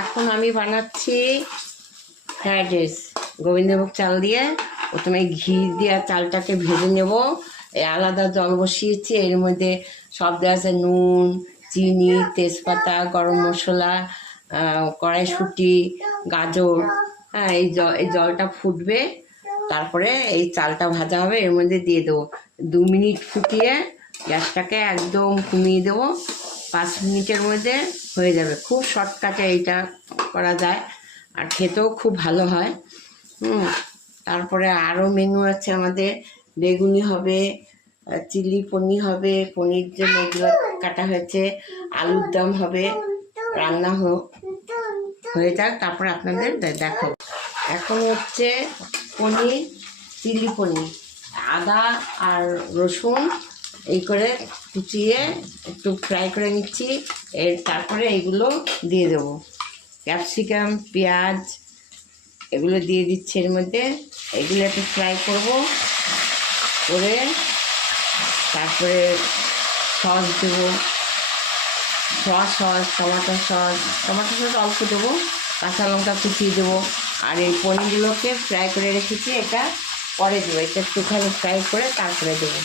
এখন আমি বানাচ্ছি ফ্রাইড রাইস গোবিন্দভোগ চাল দিয়ে। প্রথমে ঘি দিয়ে চালটাকে ভেজে নেব। এই আলাদা জল বসিয়েছি, এর মধ্যে সব দেওয়া আছে, নুন, চিনি, তেজপাতা, গরম মশলা, কড়াইশুঁটি, গাজর। হ্যাঁ, এই জলটা ফুটবে, তারপরে এই চালটা ভাজা হবে, এর মধ্যে দিয়ে দেবো। 2 মিনিট ফুটিয়ে গ্যাসটাকে একদম কমিয়ে দেবো। 5 মিনিটের মধ্যে হয়ে যাবে। খুব শর্টকাটে এইটা করা যায়, আর খেতেও খুব ভালো হয়। তারপরে আরও মেনু আছে আমাদের। বেগুনি হবে, চিলি পনির হবে, পনির জন্য এগুলো কাটা হয়েছে, আলুর দম হবে। রান্না হয়ে যাক, তারপরে আপনাদের দেখাবো। এখন হচ্ছে পনির, চিলি পনির। আদা আর রসুন এই করে কুচিয়ে একটু ফ্রাই করে নিচ্ছি। তারপরে এইগুলো দিয়ে দেবো, ক্যাপসিকাম, পেঁয়াজ এগুলো দিয়ে দিচ্ছি এর মধ্যে। এগুলো একটু ফ্রাই করব, করে তারপরে সস দেবো, সস, টমেটো সস অল্প দেবো, কাঁচা লঙ্কা কুচিয়ে দেবো। আর এই পনিরগুলোকে ফ্রাই করে রেখেছি, এটা পরে দেবো। এটা একটুখানি ফ্রাই করে তারপরে দেবো।